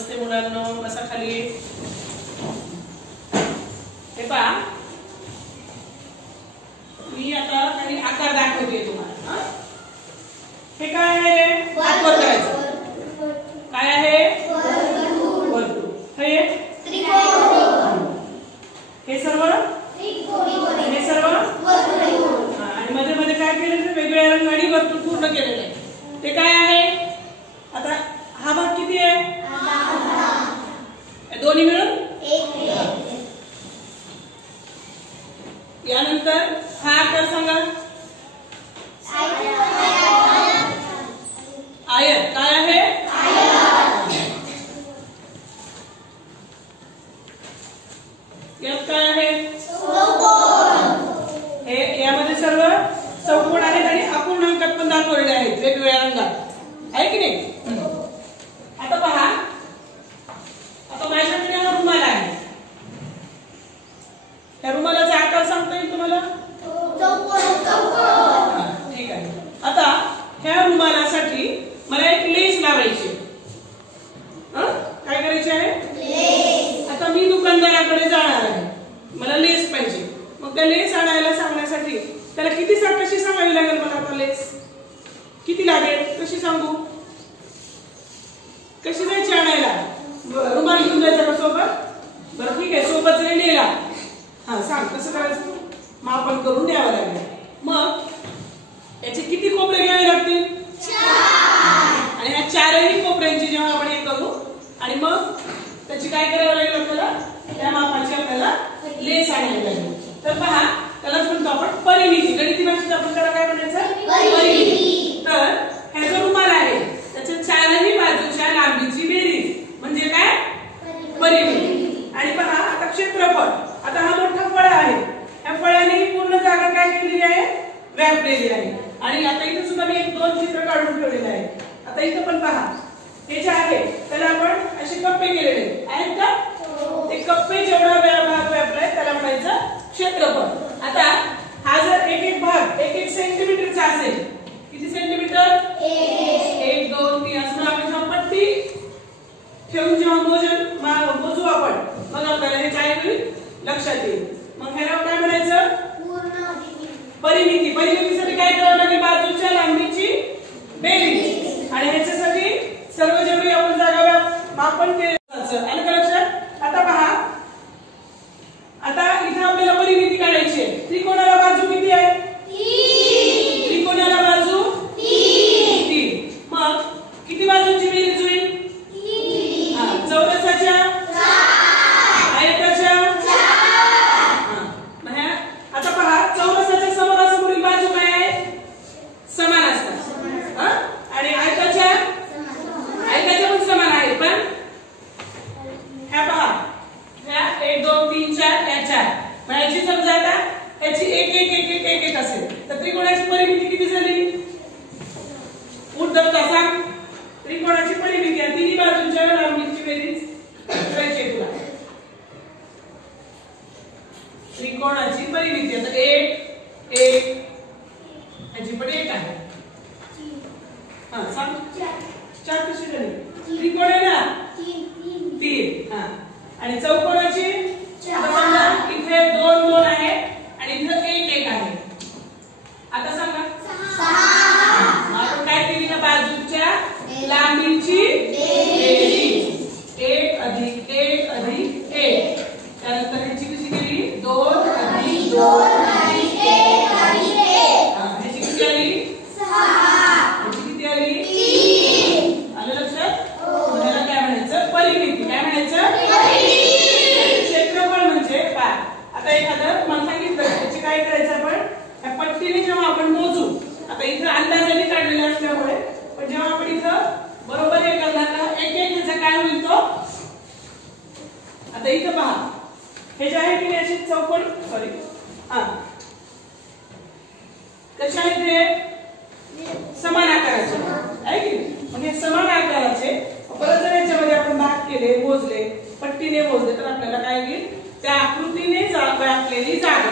नमस्ते मुलांनो, बसा खाली। हे पहा, मी आता काही आकार दाखवते तुम्हाला। हे काय आहे? आकार करायचं। काय आहे? वर्तुळ। हे त्रिकोण। हे सर्व त्रिकोण। हे सर्व वर्तुळ। आणि मध्ये मध्ये काय केलेलं? वेगवेगळ्या रंगाने वर्तुळ पूर्ण केलेलं आहे। ते काय आहे? आता हा भाग किती आहे? दोन्ही मिळून यानंतर हा आकार सांगा। आयत। काय आहे? यात काय आहे? हे यामध्ये सर्व चौकोन आहेत आणि अपूर्णांकात पण दाखवलेले आहेत वेगवेगळ्या रंगात, आहे की नाही? आता पहा, आता माझ्याकडे हा रुमाल आहे। या रुमालाचा आकार सांगता येईल तुम्हाला? ठीक आहे। आता ह्या रुमालासाठी मला एक लेस लावायची। काय करायची आहे? लेस। आता मी दुकानदाराकडे जाणार आहे, मला लेस पाहिजे। मग त्या लेस आणायला सांगण्यासाठी त्याला किती कशी सांगावी लागेल मला? आता लेस किती लागेल? कशी सांगू? कशी जायची आणायला? रुमाल घेऊन जायचा का सोबत? बरं ठीक आहे, सोबत जरी नेला, हा सांग कसं करायचं? मापन करून द्यावं लागेल। मग याचे किती कोपरे घ्यावे लागतील? 4। आणि ह्या 4ही कोपऱ्यांची जेव्हा आपण हे करू आणि मग त्याची काय करावं लागेल आपल्याला? त्या मापाची आपल्याला लेस आणावी लागेल। तर पहा, त्यालाच म्हणतो आपण परिमिती। गणिती भाषेत आपण त्याला काय म्हणायचं? परिमिती। तर हा जो रुमाल आहे त्याच्या 4ही बाजूच्या लांबीची बेरीज म्हणजे काय? परिमिती। आणि पहा, आता क्षेत्रफळ। आता हा मोठा फळा आहे, या फळ्याने ही पूर्ण जागा काय केलेली आहे? व्यापलेली आहे। आणि आता इथे सुद्धा मी 1-2 चित्र काढून ठेवलेले आहे। आता इथे पण पहा, हे जे आहे त्याला आपण असे कप्पे केलेले आहेत का? ते कप्पे जेवढा भाग व्यापलाय त्याला म्हणायचं क्षेत्रफळ। आता हा जर एक भाग 1-1 सेंटीमीटरचा असेल, किती सेंटीमीटर? 1, 2, 3 असं आपण जेव्हा पट्टी ठेवून जेव्हा मोजू आपण, मग आपल्याला हे काय होईल लक्षात येईल। मग ह्याला काय म्हणायचं? परिमिती। परिमितीसाठी काय करावं लागेल? बाजूच्या लांबीची बेरीज। आणि ह्याच्यासाठी सर्व जेवढी आपण जागा मापन केलं आलं का लक्षात? आता पहा, आता इथे आपल्याला परिमिती काढायची आहे। त्रिकोणाला बाजू किती आहे? 3। त्रिकोणाला बाजू 3। मग किती बाजूंची बेरीज होईल? 3। चौरसाच्या 4। आयताच्या 4। मग आता पहा, चौरसाच्या समोरासमोरील बाजू काय आहे? समान असतात। आणि आयताच्या पण समान आहे। पण ह्या पहा, ह्या 1, 2, 3, 4 या 4 याची समजा आता याची 1 असेल तर त्रिकोणाची परिमिती किती झाली? उत्तर सांग। त्रिकोणाची परिमिती आहे तिन्ही बाजूंच्या लांबीची बेरीज करायची तुला। त्रिकोणाची परिमिती आता 1 याची पण 1 आहे। हा सांग, 4 कशी झाली? त्रिकोण आहे ना 3। हा, आणि चौकोनाची समजा इथे 2, 2 आहे आणि इथे 1, 1 आहे। आता सांगा 6। आपण काय केली ना? बाजूच्या लांबीची बेरीज 1 अधिक 1 अधिक 1। त्यानंतर ह्याची कशी केली? 2 अधिक 2 अधिक 1 अधिक 1। ह्याची किती आली? 6। ह्याची किती आली? 3। आलं लक्षात? ह्याला काय म्हणायचं? परिमिती। काय म्हणायचं? क्षेत्रफळ म्हणजे काय? आता एखादं तुम्हाला सांगितलं त्याची काय करायचं आपण? या पट्टीने जेव्हा आपण मोजू, आता इथं अंदाजाने काढलेले असल्यामुळे, पण जेव्हा आपण इथं बरोबर हे करणार ना, 1-1 ह्याचा काय होईल तो? आता इथं पहा, हे जे आहे की याची चौकोन कसे आहेत? हे समान आकाराचे आहे की नाही? मग हे समान आकाराचे परत जर याच्यामध्ये आपण भाग केले, मोजले, पट्टीने मोजले तर आपल्याला काय येईल? त्या आकृतीने व्यापलेली जागा